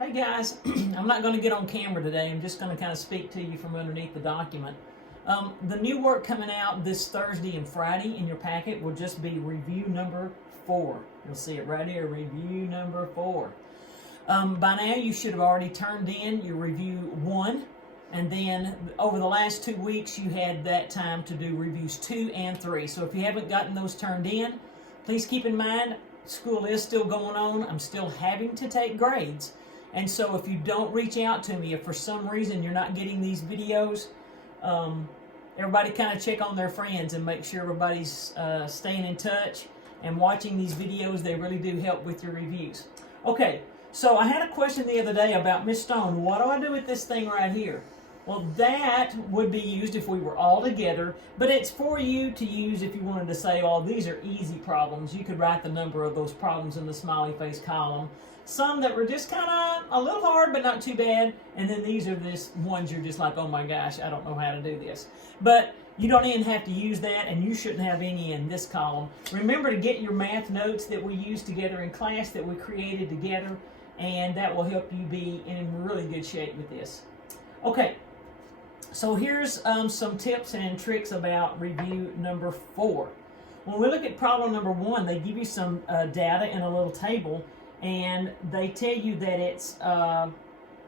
Hey guys, I'm not going to get on camera today. I'm just going to kind of speak to you from underneath the document. The new work coming out this Thursday and Friday in your packet will just be review number 4. You'll see it right here, review number 4. By now you should have already turned in your review 1, and then over the last 2 weeks you had that time to do reviews 2 and 3. So if you haven't gotten those turned in, please keep in mind school is still going on. I'm still having to take grades. And so if you don't reach out to me, if for some reason you're not getting these videos, everybody kind of check on their friends and make sure everybody's staying in touch and watching these videos. They really do help with your reviews. Okay, so I had a question the other day about Miss Stone. What do I do with this thing right here? Well, that would be used if we were all together, but it's for you to use if you wanted to say, oh, these are easy problems. You could write the number of those problems in the smiley face column. Some that were just kind of a little hard, but not too bad. And then these are just ones you're just like, oh my gosh, I don't know how to do this. But you don't even have to use that, and you shouldn't have any in this column. Remember to get your math notes that we used together in class that we created together, and that will help you be in really good shape with this. Okay, so here's some tips and tricks about review number 4. When we look at problem number 1, they give you some data in a little table, and they tell you that it's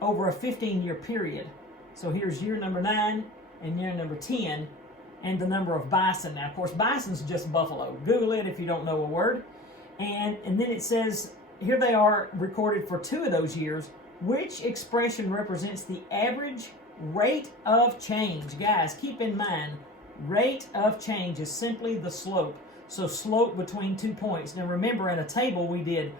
over a 15-year period. So here's year number 9 and year number 10, and the number of bison. Now, of course, bison's just buffalo. Google it if you don't know a word. And then it says, here they are recorded for 2 of those years. Which expression represents the average rate of change? Guys, keep in mind, rate of change is simply the slope. So slope between 2 points. Now remember, in a table we did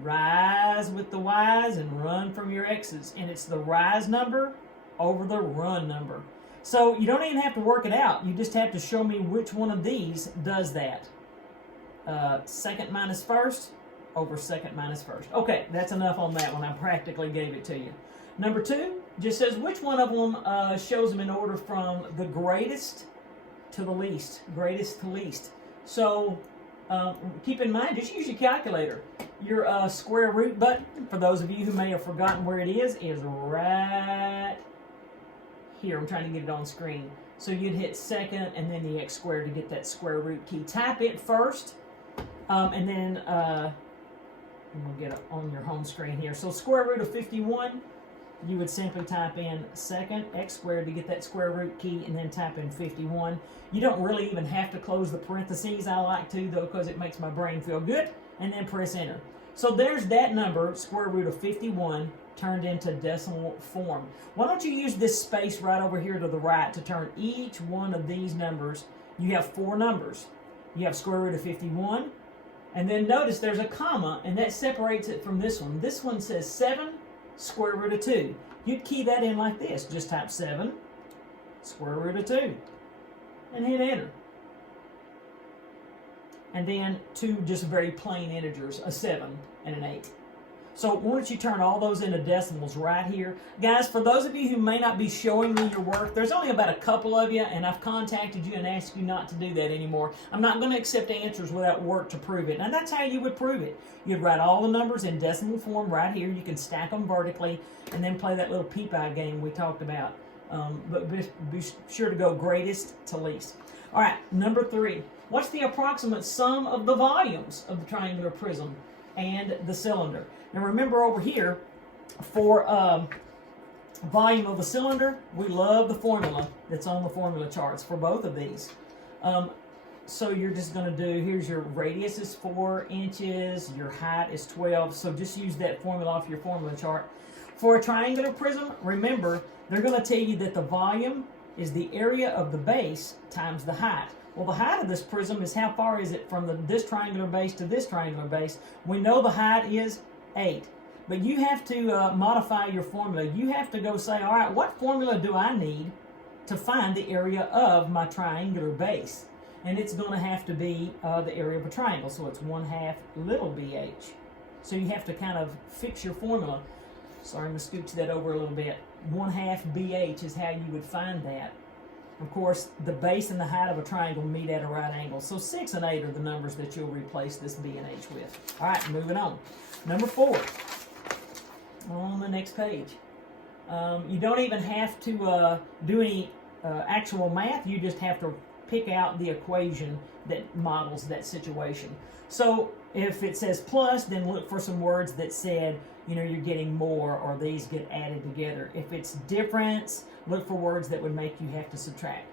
rise with the y's and run from your x's, and it's the rise number over the run number. So you don't even have to work it out. You just have to show me which one of these does that. Second minus first over second minus first. Okay, that's enough on that one. I practically gave it to you. Number 2 just says which one of them shows them in order from the greatest to the least. Greatest to least. So keep in mind, just use your calculator. Your square root button, for those of you who may have forgotten where it is right here. I'm trying to get it on screen. So you'd hit second and then the x squared to get that square root key. Type it first, and then we'll get it on your home screen here. So square root of 51, you would simply type in second x squared to get that square root key, and then type in 51. You don't really even have to close the parentheses. I like to, though, because it makes my brain feel good, and then press enter. So there's that number, square root of 51, turned into decimal form. Why don't you use this space right over here to the right to turn each one of these numbers? You have 4 numbers. You have square root of 51, and then notice there's a comma, and that separates it from this one. This one says 7 square root of 2. You'd key that in like this. Just type 7 square root of 2 and hit enter. And then 2 just very plain integers, a 7 and an 8. So why don't you turn all those into decimals right here. Guys, for those of you who may not be showing me your work, there's only about a couple of you, and I've contacted you and asked you not to do that anymore. I'm not going to accept answers without work to prove it. And that's how you would prove it. You'd write all the numbers in decimal form right here. You can stack them vertically and then play that little peep-eye game we talked about. But be sure to go greatest to least. All right, number 3. What's the approximate sum of the volumes of the triangular prism and the cylinder? Now remember over here, for volume of a cylinder, we love the formula that's on the formula charts for both of these. So you're just going to do, here's your radius is 4 inches, your height is 12, so just use that formula off your formula chart. For a triangular prism, remember, they're going to tell you that the volume is the area of the base times the height. Well, the height of this prism is how far is it from this triangular base to this triangular base. We know the height is 8. But you have to modify your formula. You have to go say, all right, what formula do I need to find the area of my triangular base? And it's going to have to be the area of a triangle. So it's 1/2 little bh. So you have to kind of fix your formula. Sorry, I'm going to scooch that over a little bit. 1/2 bh is how you would find that. Of course, the base and the height of a triangle meet at a right angle. So 6 and 8 are the numbers that you'll replace this b and h with. All right, moving on. Number 4. on the next page. You don't even have to do any actual math. You just have to pick out the equation that models that situation. So if it says plus, then look for some words that said, you're getting more, or these get added together. If it's difference, look for words that would make you have to subtract.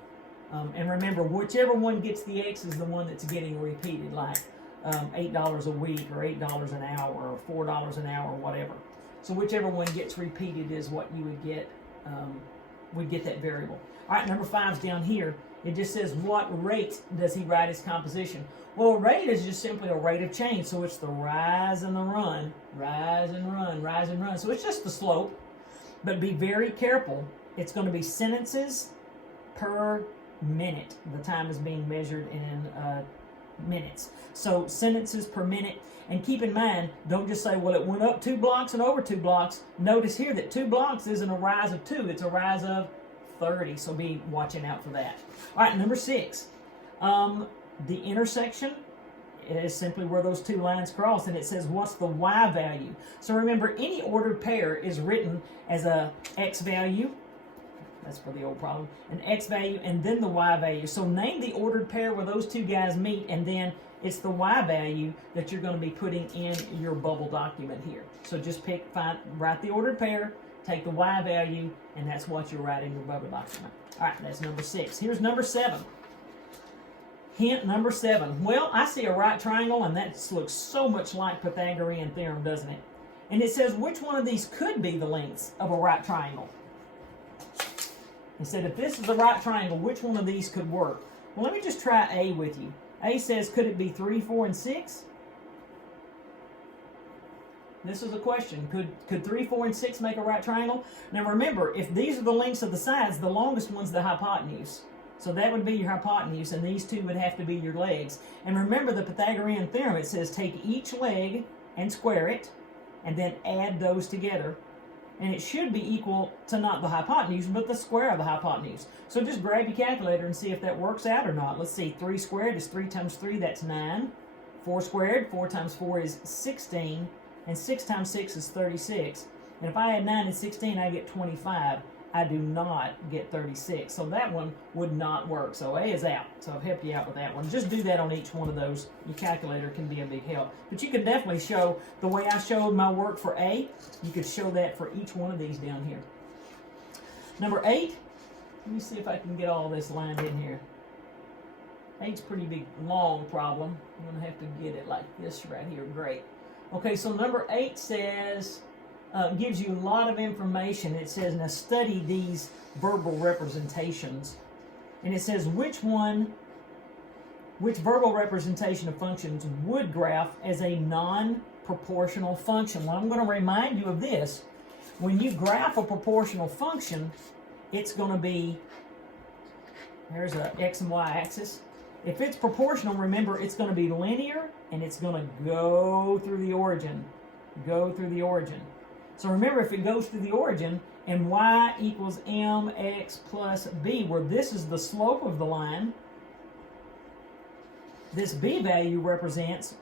And remember, whichever one gets the X is the one that's getting repeated, like $8 a week, or $8 an hour, or $4 an hour, whatever. So whichever one gets repeated is what you would get that variable. All right, number 5 is down here. It just says, what rate does he write his composition? Well, a rate is just simply a rate of change. So it's the rise and the run, rise and run, rise and run. So it's just the slope. But be very careful. It's going to be sentences per minute. The time is being measured in minutes. So sentences per minute. And keep in mind, don't just say, well, it went up 2 blocks and over 2 blocks. Notice here that 2 blocks isn't a rise of 2. It's a rise of 30. So be watching out for that. All right, number 6. The intersection is simply where those 2 lines cross, and it says, what's the Y value? So remember, any ordered pair is written as a X value. That's for the old problem. An X value and then the Y value. So name the ordered pair where those 2 guys meet, and then it's the Y value that you're going to be putting in your bubble document here. So just write the ordered pair, take the Y value, and that's what you're writing your bubble document. All right, that's number 6. Here's number 7. Hint number 7. Well, I see a right triangle, and that looks so much like Pythagorean theorem, doesn't it? And it says, which one of these could be the lengths of a right triangle? It said, if this is a right triangle, which one of these could work? Well, let me just try A with you. A says, could it be 3, 4, and 6? This is a question. Could 3, 4, and 6 make a right triangle? Now remember, if these are the lengths of the sides, the longest one's the hypotenuse. So that would be your hypotenuse, and these 2 would have to be your legs. And remember the Pythagorean theorem. It says take each leg and square it, and then add those together. And it should be equal to not the hypotenuse, but the square of the hypotenuse. So just grab your calculator and see if that works out or not. Let's see, 3 squared is 3 times 3, that's 9. 4 squared, 4 times 4 is 16. And 6 times 6 is 36. And if I add 9 and 16, I get 25. I do not get 36. So that one would not work. So A is out. So I've helped you out with that one. Just do that on each one of those. Your calculator can be a big help. But you could definitely show, the way I showed my work for A, you could show that for each one of these down here. Number 8. Let me see if I can get all this lined in here. 8's a pretty big, long problem. I'm going to have to get it like this right here. Great. Okay, so number 8 says, gives you a lot of information. It says, now study these verbal representations. And it says, which verbal representation of functions would graph as a non-proportional function? Well, I'm going to remind you of this. When you graph a proportional function, it's going to be, there's a X and Y axis. If it's proportional, remember, it's going to be linear, and it's going to go through the origin. Go through the origin. So remember, if it goes through the origin, and y equals mx plus b, where this is the slope of the line, this b value represents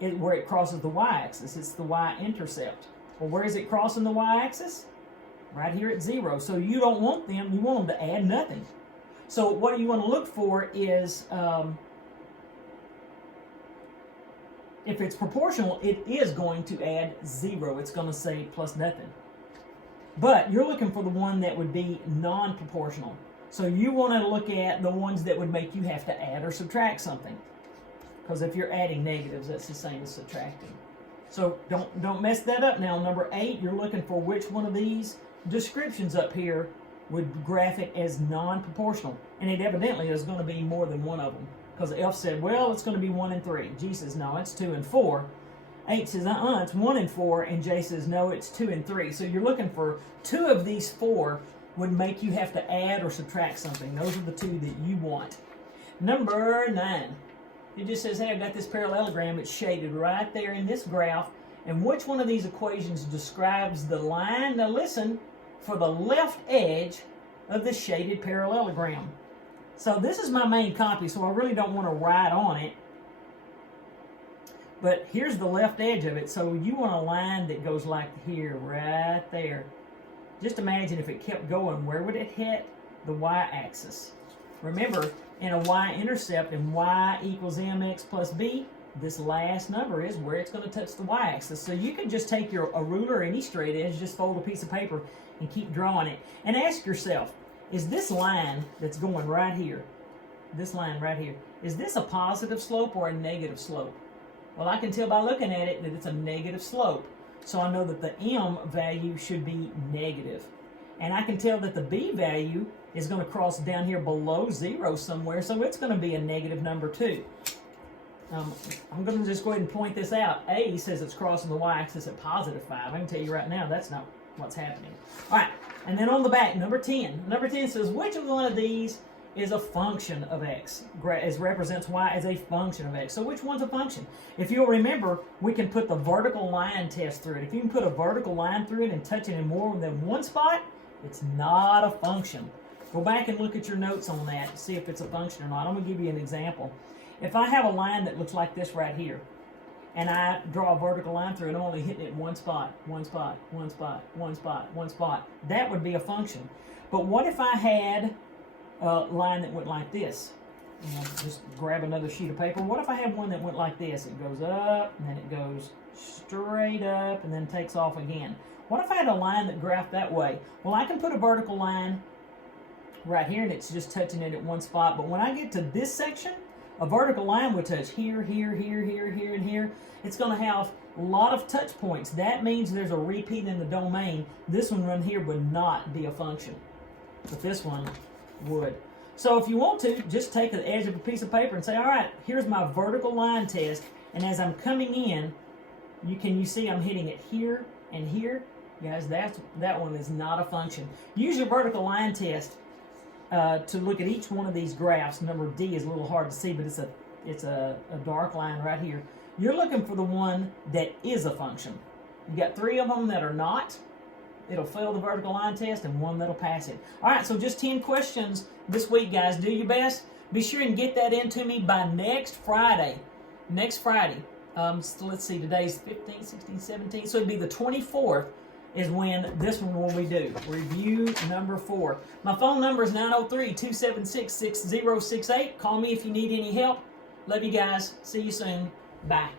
where it crosses the y-axis. It's the y-intercept. Well, where is it crossing the y-axis? Right here at 0. So you don't want them, you want them to add nothing. So what you want to look for is, if it's proportional, it is going to add 0. It's going to say plus nothing. But you're looking for the one that would be non-proportional. So you want to look at the ones that would make you have to add or subtract something. Because if you're adding negatives, that's the same as subtracting. So don't mess that up now. Number 8, you're looking for which one of these descriptions up here would graph it as non-proportional. And it evidently is going to be more than one of them. Because F said, well, it's going to be 1 and 3. G says, no, it's 2 and 4. 8 says, it's 1 and 4. And J says, no, it's 2 and 3. So you're looking for 2 of these 4 would make you have to add or subtract something. Those are the 2 that you want. Number 9. It just says, hey, I've got this parallelogram. It's shaded right there in this graph. And which one of these equations describes the line? Now listen, for the left edge of the shaded parallelogram. So this is my main copy, so I really don't want to write on it. But here's the left edge of it. So you want a line that goes like here, right there. Just imagine if it kept going, where would it hit? The y-axis. Remember, in a y-intercept and y equals mx plus b, this last number is where it's going to touch the y-axis. So you can just take a ruler or any straight edge, just fold a piece of paper and keep drawing it. And ask yourself, is this line that's going right here, this line right here, is this a positive slope or a negative slope? Well, I can tell by looking at it that it's a negative slope. So I know that the m value should be negative. And I can tell that the b value is going to cross down here below 0 somewhere, so it's going to be a negative number too. I'm going to just go ahead and point this out. A says it's crossing the y-axis at positive 5. I can tell you right now that's not what's happening. All right, and then on the back, number 10. Number 10 says, which of one of these is a function of x, represents y as a function of x. So which one's a function? If you'll remember, we can put the vertical line test through it. If you can put a vertical line through it and touch it in more than one spot, it's not a function. Go back and look at your notes on that, see if it's a function or not. I'm going to give you an example. If I have a line that looks like this right here, and I draw a vertical line through it, I'm only hitting it in one spot, one spot, one spot, one spot, one spot, that would be a function. But what if I had a line that went like this? Just grab another sheet of paper. What if I have one that went like this? It goes up, and then it goes straight up, and then takes off again. What if I had a line that graphed that way? Well, I can put a vertical line right here, and it's just touching it at one spot. But when I get to this section, a vertical line would touch here, here, here, here, here, and here. It's going to have a lot of touch points. That means there's a repeat in the domain. This one right here would not be a function, but this one would. So if you want to, just take the edge of a piece of paper and say, all right, here's my vertical line test. And as I'm coming in, you see I'm hitting it here and here. Guys, that one is not a function. Use your vertical line test to look at each one of these graphs. Number D is a little hard to see, but it's a dark line right here. You're looking for the one that is a function. You got 3 of them that are not. It'll fail the vertical line test, and 1 that'll pass it. All right, so just 10 questions this week, guys. Do your best. Be sure and get that into me by next Friday. Next Friday. So let's see, today's 15, 16, 17. So it'd be the 24th is when this one will be due. Review number 4. My phone number is 903-276-6068. Call me if you need any help. Love you guys. See you soon. Bye.